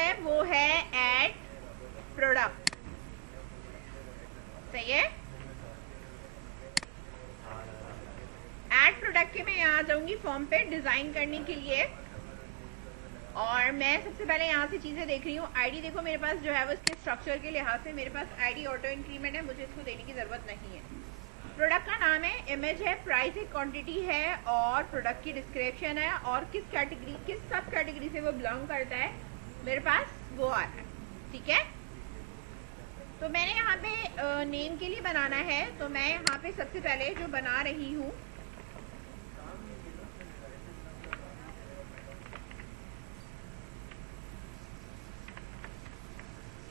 है वो है ऐड प्रोडक्ट। सही है। ऐड प्रोडक्ट के मैं यहाँ आ जाऊंगी फॉर्म पे डिजाइन करने के लिए, और मैं सबसे पहले यहाँ से चीजें देख रही हूँ। आईडी देखो मेरे पास जो है वो इसके स्ट्रक्चर के लिहाज से मेरे पास आईडी ऑटो इंक्रीमेंट है, मुझे इसको देने की जरूरत नहीं है। प्रोडक्ट का नाम है, इमेज है, प्राइस है, क्वांटिटी है, और प्रोडक्ट की डिस्क्रिप्शन है, और किस कैटेगरी किस सब कैटेगरी से वो बिलोंग करता है मेरे पास वो आ रहा है। ठीक है, तो मैंने यहाँ पे नेम के लिए बनाना है, तो मैं यहाँ पे सबसे पहले जो बना रही हूँ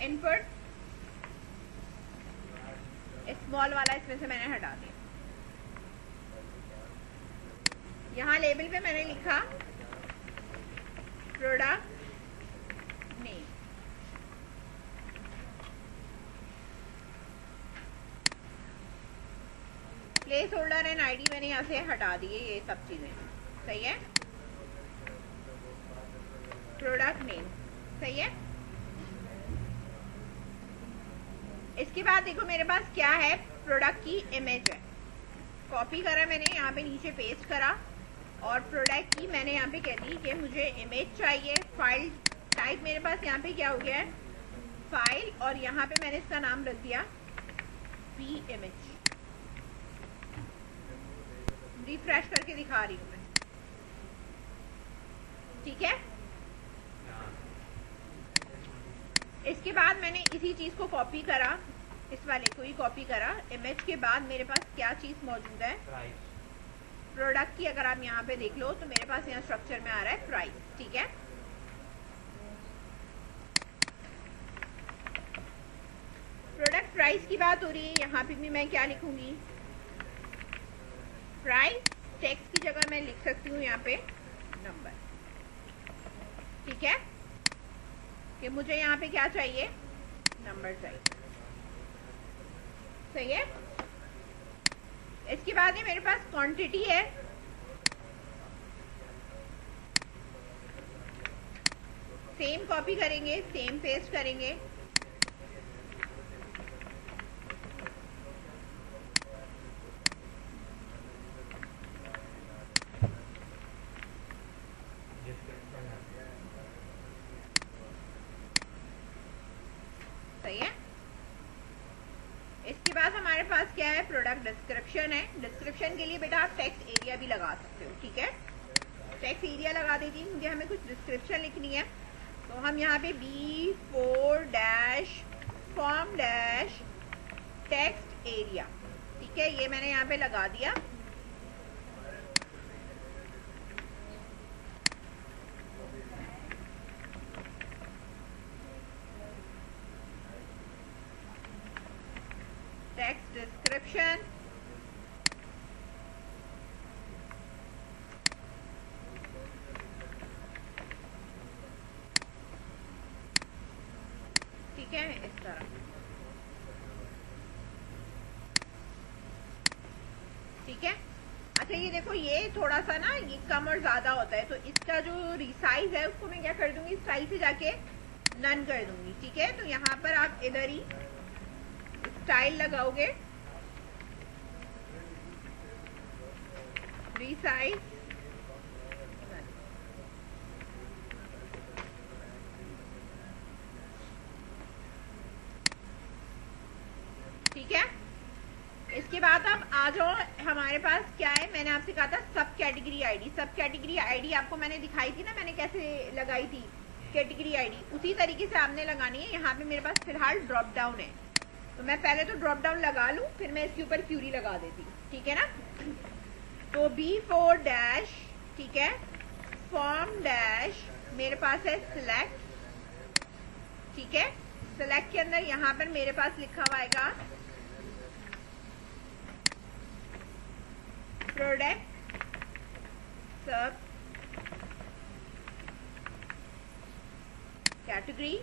इनपुट स्मॉल वाला इसमें से मैंने हटा दिया। यहाँ लेबल पे मैंने लिखा product name. Place holder and ID मैंने यहाँ से हटा दिए, ये सब चीजें। सही है, प्रोडक्ट नेम। सही है। इसके बाद देखो मेरे पास क्या है, प्रोडक्ट की इमेज है, कॉपी करा मैंने यहाँ पे नीचे पेस्ट करा, और प्रोडक्ट की मैंने यहाँ पे कह दी कि मुझे इमेज चाहिए। फाइल टाइप मेरे पास यहाँ पे क्या हो गया है, फाइल, और यहाँ पे मैंने इसका नाम रख दिया पी इमेज। रिफ्रेश करके दिखा रही हूँ मैं। ठीक है, इसके बाद मैंने इसी चीज को कॉपी करा, इस वाले को ही कॉपी करा। इमेज के बाद मेरे पास क्या चीज मौजूद है, प्रोडक्ट की अगर आप यहाँ पे देख लो तो मेरे पास यहाँ स्ट्रक्चर में आ रहा है प्राइस। ठीक है, प्रोडक्ट प्राइस की बात हो रही है, यहाँ पे भी मैं क्या लिखूंगी, प्राइस। टेक्स्ट की जगह मैं लिख सकती हूँ यहाँ पे नंबर। ठीक है, कि मुझे यहाँ पे क्या चाहिए, नंबर चाहिए। सही है। इसके बाद में मेरे पास क्वांटिटी है, सेम कॉपी करेंगे, सेम पेस्ट करेंगे। सही है। इसके बाद हमारे पास क्या है, प्रोडक्ट डिस्क्रिप्शन है। डिस्क्रिप्शन के लिए बेटा आप टेक्स्ट एरिया भी लगा सकते हो। ठीक है, टेक्स्ट एरिया लगा देती हूँ क्योंकि हमें कुछ डिस्क्रिप्शन लिखनी है। तो हम यहाँ पे B4 dash form dash text area, ठीक है, ये मैंने यहाँ पे लगा दिया। टेक्स्ट डिस्क्रिप्शन, ठीक है, इस तरह। ठीक है, अच्छा ये देखो, ये थोड़ा सा ना ये कम और ज्यादा होता है, तो इसका जो रिसाइज है उसको मैं क्या कर दूंगी, स्टाइल से जाके नन कर दूंगी। ठीक है, तो यहाँ पर आप इधर ही स्टाइल लगाओगे, रिसाइज। ठीक है, इसके बाद अब आ जाओ, हमारे पास क्या है, मैंने आपसे कहा था सब कैटेगरी आईडी। सब कैटेगरी आईडी आपको मैंने दिखाई थी ना, मैंने कैसे लगाई थी कैटेगरी आईडी, उसी तरीके से आपने लगानी है। यहाँ पे मेरे पास फिलहाल ड्रॉप डाउन है, तो मैं पहले तो ड्रॉप डाउन लगा लूँ, फिर मैं इसके ऊपर क्यूरी लगा देती हूँ। ठीक है ना, तो B4 डैश, ठीक है, फॉर्म डैश, मेरे पास है सिलेक्ट। ठीक है, सिलेक्ट के अंदर यहाँ पर मेरे पास लिखा हुआ आएगा प्रोडक्ट सब कैटेगरी,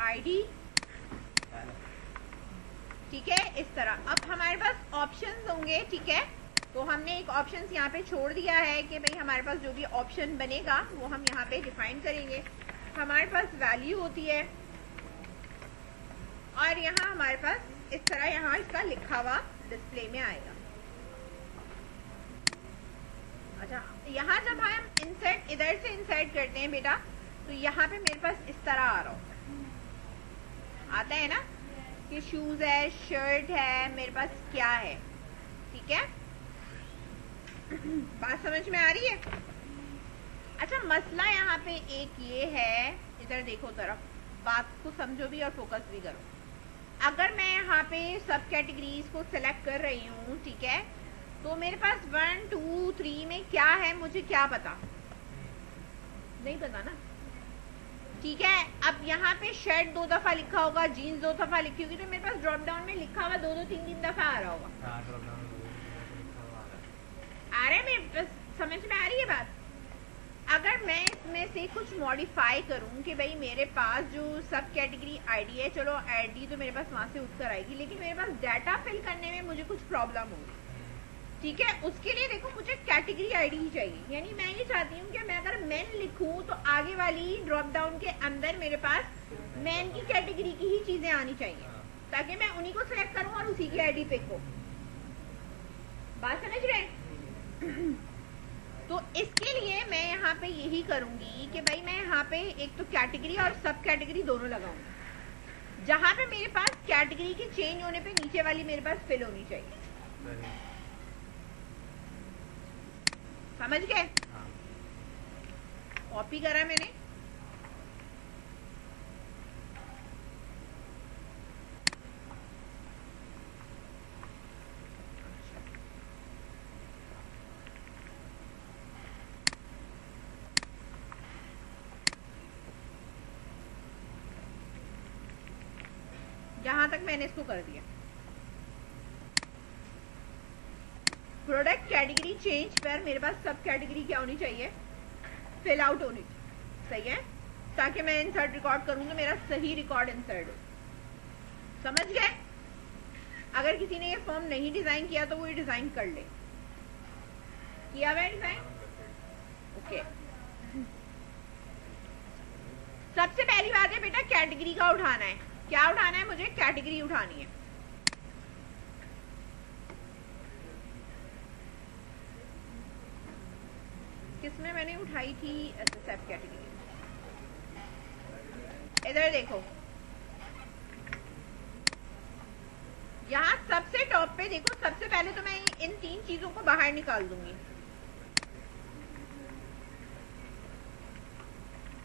आईडी, ठीक है, इस तरह। अब हमारे पास ऑप्शंस होंगे, ठीक है, तो हमने एक ऑप्शन यहाँ पे छोड़ दिया है कि भाई हमारे पास जो भी ऑप्शन बनेगा वो हम यहाँ पे डिफाइन करेंगे। हमारे पास वैल्यू होती है और यहाँ हमारे पास इस तरह यहाँ इसका लिखा हुआ डिस्प्ले में आएगा। अच्छा, यहाँ जब हम इंसर्ट इधर से इंसर्ट करते हैं बेटा, तो यहाँ पे मेरे पास इस तरह आ रहा होता है, आता है ना कि शूज है, शर्ट है, मेरे पास क्या है, ठीक है। बात समझ में आ रही है? अच्छा, मसला यहाँ पे एक ये है, इधर देखो तरफ, बात को समझो भी और फोकस भी करो। अगर मैं यहाँ पे सब कैटेगरीज को सिलेक्ट कर रही हूँ, ठीक है, तो मेरे पास 1 2 3 में क्या है मुझे क्या पता, नहीं पता ना, ठीक है। अब यहाँ पे शर्ट 2 दफा लिखा होगा, जीन्स 2 दफा लिखी होगी, तो मेरे पास ड्रॉप डाउन में लिखा हुआ 2 2 3 3 दफा आ रहा होगा। आ रहा है, मैं समझ में आ रही है बात? अगर मैं इसमें से कुछ मॉडिफाई करूं कि भाई मेरे पास जो सब कैटेगरी आईडी है, चलो आईडी तो मेरे पास वहां से उठकर आएगी, लेकिन मेरे पास डाटा फिल करने में मुझे कुछ प्रॉब्लम होगी, ठीक है। उसके लिए देखो मुझे कैटेगरी आईडी ही चाहिए, यानी मैं ये चाहती हूँ कि मैं अगर मेन लिखूं तो आगे वाली ड्रॉप डाउन के अंदर मेरे पास मेन की कैटेगरी की ही चीजें आनी चाहिए, ताकि मैं उन्हीं को सिलेक्ट करूं और उसी की आईडी पिक हो। बात समझ रहे हैं? तो इसके लिए मैं यहाँ पे यही करूंगी कि भाई मैं यहाँ पे एक तो कैटेगरी और सब कैटेगरी दोनों लगाऊंगी। जहां पे मेरे पास कैटेगरी के चेंज होने पे नीचे वाली मेरे पास फिल होनी चाहिए। समझ गए? कॉपी करा मैंने। जहां तक मैंने इसको कर दिया, प्रोडक्ट कैटेगरी चेंज पर मेरे पास सब कैटेगरी क्या होनी चाहिए, फिल आउट होनी चाहिए, सही है, ताकि मैं इंसर्ट रिकॉर्ड करूं तो मेरा सही रिकॉर्ड इंसर्ट हो। समझ गए? अगर किसी ने ये फॉर्म नहीं डिजाइन किया तो वो ये डिजाइन कर ले। किया हुआ डिजाइन? ओके। सबसे पहली बात है बेटा, कैटेगरी का उठाना है। क्या उठाना है मुझे? कैटेगरी उठानी है। किसमें मैंने उठाई थी? सब कैटेगरी। इधर देखो, यहाँ सबसे टॉप पे देखो, सबसे पहले तो मैं इन 3 चीजों को बाहर निकाल दूंगी,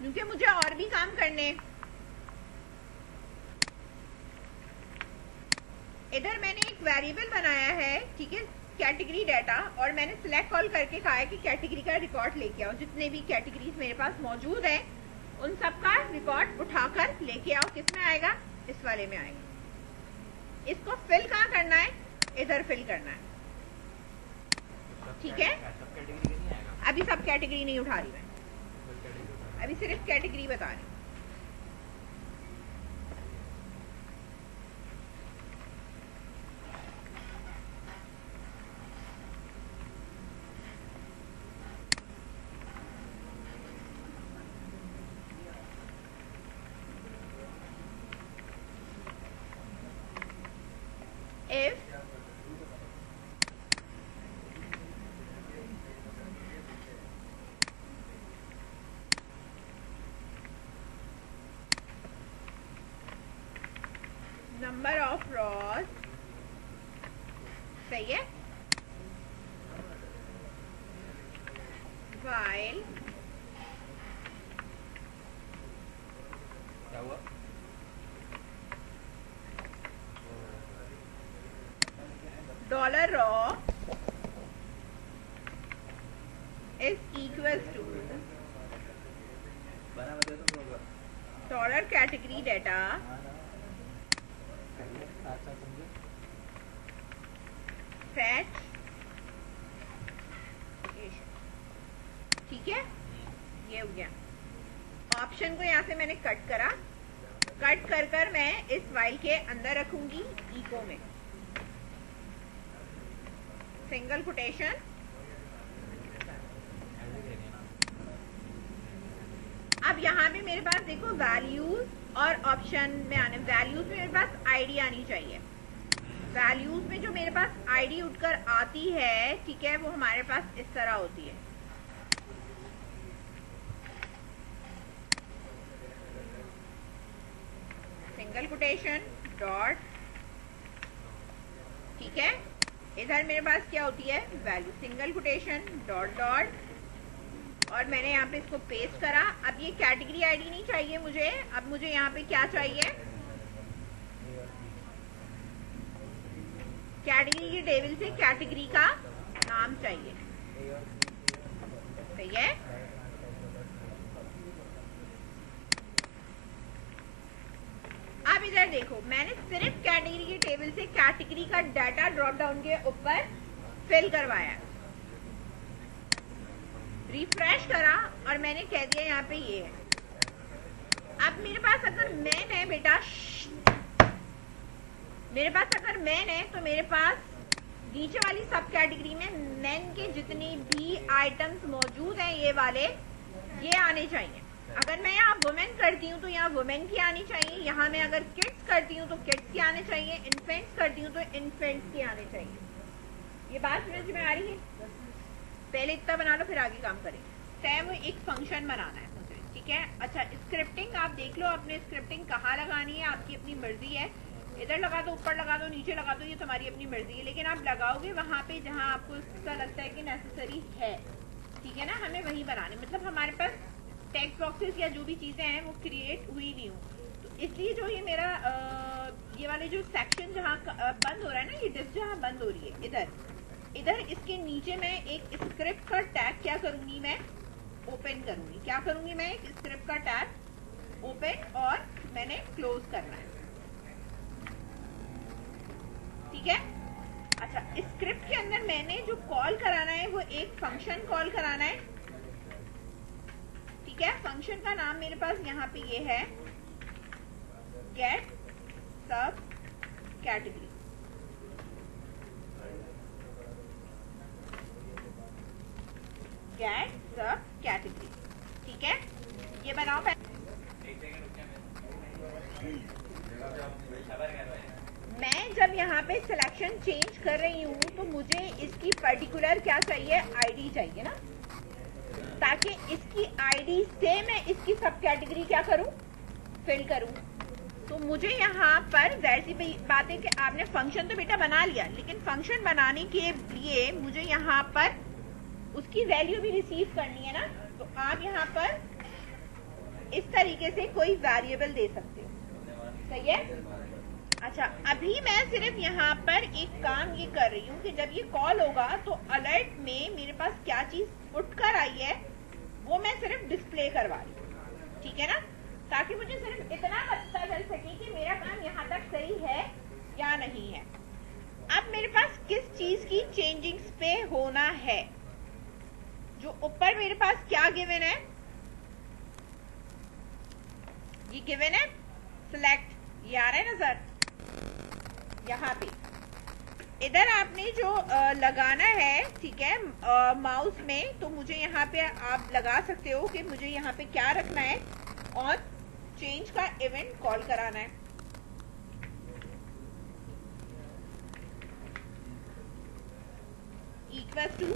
क्योंकि मुझे और भी काम करने। इधर मैंने एक वेरिएबल बनाया है, ठीक है, कैटेगरी डाटा, और मैंने सिलेक्ट कॉल करके कहा है कि कैटेगरी का रिकॉर्ड लेके आओ। जितने भी कैटेगरीज मेरे पास मौजूद है उन सब का रिकॉर्ड उठाकर लेके आओ। किस में आएगा? इस वाले में आएगा। इसको फिल कहाँ करना है? इधर फिल करना है, ठीक है। अभी सब कैटेगरी नहीं उठा रही मैं, अभी सिर्फ कैटेगरी बता रही हूँ। If number of rows, सही है, while क्या हुआ? dollar raw is equals to बना बता तो होगा। dollar category data अच्छा समझे? fetch, ठीक है, ये हो गया। ऑप्शन को यहाँ से मैंने कट करा, कट कर कर मैं इस फाइल के अंदर रखूंगी इको में, सिंगल कोटेशन, अब यहाँ पे मेरे पास देखो वैल्यूज और ऑप्शन में आने, वैल्यूज में मेरे पास आईडी आनी चाहिए। वैल्यूज में जो मेरे पास आईडी उठकर आती है, ठीक है, वो हमारे पास इस तरह होती है। सिंगल कोटेशन डॉट, ठीक है, इधर मेरे पास क्या होती है value, single quotation dot dot, और मैंने यहाँ पे इसको पेस्ट करा। अब ये कैटेगरी आईडी नहीं चाहिए मुझे, अब मुझे यहाँ पे क्या चाहिए, कैटेगरी की टेबल से कैटेगरी का नाम चाहिए, सही है। अब इधर देखो, मैंने सिर्फ कैटेगरी की टेबल से कैटेगरी का डाटा ड्रॉप डाउन के ऊपर फिल करवाया, रिफ्रेश करा और मैंने कह दिया यहाँ पे ये है। अब मेरे पास अगर मैन है बेटा, मेरे पास अगर मैन है तो मेरे पास नीचे वाली सब कैटेगरी में मैन के जितनी भी आइटम्स मौजूद हैं ये वाले, ये आने चाहिए। अगर मैं यहाँ वुमेन करती हूँ तो यहाँ वुमेन की आनी चाहिए, यहाँ मैं अगर किड्स करती हूँ तो किड्स की आने चाहिए, इन्फेंट्स करती हूँ तो इन्फेंट्स की आने चाहिए। ये बात समझ में आ रही है? पहले इतना बना लो फिर आगे काम करेंगे। चाहे वो एक फंक्शन बनाना है मुझे, ठीक है। अच्छा, स्क्रिप्टिंग आप देख लो, अपने स्क्रिप्टिंग कहाँ लगानी है आपकी अपनी मर्जी है, इधर लगा दो, ऊपर लगा दो, नीचे लगा दो, ये तुम्हारी अपनी मर्जी है, लेकिन आप लगाओगे वहाँ पे जहाँ आपको इसका लगता है कि नेसेसरी है, ठीक है ना। हमें वही बनाने, मतलब हमारे पास टेक्स्ट बॉक्सेस या जो भी चीजें हैं वो क्रिएट हुई नहीं हो, तो इसलिए जो ये मेरा ये वाले जो सेक्शन जहाँ बंद हो रहा है ना, ये डिस्क जहाँ बंद हो रही है, इधर इसके नीचे मैं एक स्क्रिप्ट का टैग क्या करूंगी, मैं ओपन करूंगी। क्या करूंगी मैं, एक स्क्रिप्ट का टैग ओपन और मैंने क्लोज करना है, ठीक है। अच्छा, स्क्रिप्ट के अंदर मैंने जो कॉल कराना है वो एक फंक्शन कॉल कराना है, ठीक है। फंक्शन का नाम मेरे पास यहाँ पे ये है गेट सब कैटेगरी, गेट सब कैटेगरी, ठीक है। ये बनाओ। मैं जब यहाँ पे सिलेक्शन चेंज कर रही हूँ तो मुझे इसकी पर्टिकुलर क्या चाहिए, आईडी चाहिए ना, ताकि इसकी आईडी से मैं इसकी सब कैटेगरी क्या करूं, फिल करूं। तो मुझे यहाँ पर जाहिर सी बात है कि आपने फंक्शन तो बेटा बना लिया, लेकिन फंक्शन बनाने के लिए मुझे यहाँ पर उसकी वैल्यू भी रिसीव करनी है ना, तो आप यहाँ पर इस तरीके से कोई वेरिएबल दे सकते हो, सही है। अच्छा, अभी मैं सिर्फ यहाँ पर एक काम ये कर रही हूँ कि जब ये कॉल होगा तो अलर्ट में मेरे पास क्या चीज उठकर आई है वो मैं सिर्फ डिस्प्ले करवा रही हूँ, ठीक है ना, ताकि मुझे सिर्फ इतना पता चल सके कि मेरा काम यहाँ तक सही है या नहीं है। अब मेरे पास किस चीज की चेंजिंग्स पे होना है, जो ऊपर मेरे पास क्या गिवन है, ये गिवन है सिलेक्ट, ये आ रहा है नजर यहाँ पे। इधर आपने जो लगाना है, ठीक है, माउस में, तो मुझे यहाँ पे आप लगा सकते हो कि मुझे यहाँ पे क्या रखना है, और चेंज का इवेंट कॉल कराना है, इक्वल टू,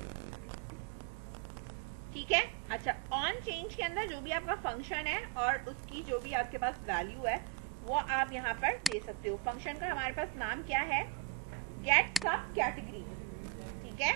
ठीक है। अच्छा, ऑन चेंज के अंदर जो भी आपका फंक्शन है और उसकी जो भी आपके पास वैल्यू है वो आप यहाँ पर दे सकते हो। फंक्शन का हमारे पास नाम क्या है, गेट सब कैटेगरी, ठीक है।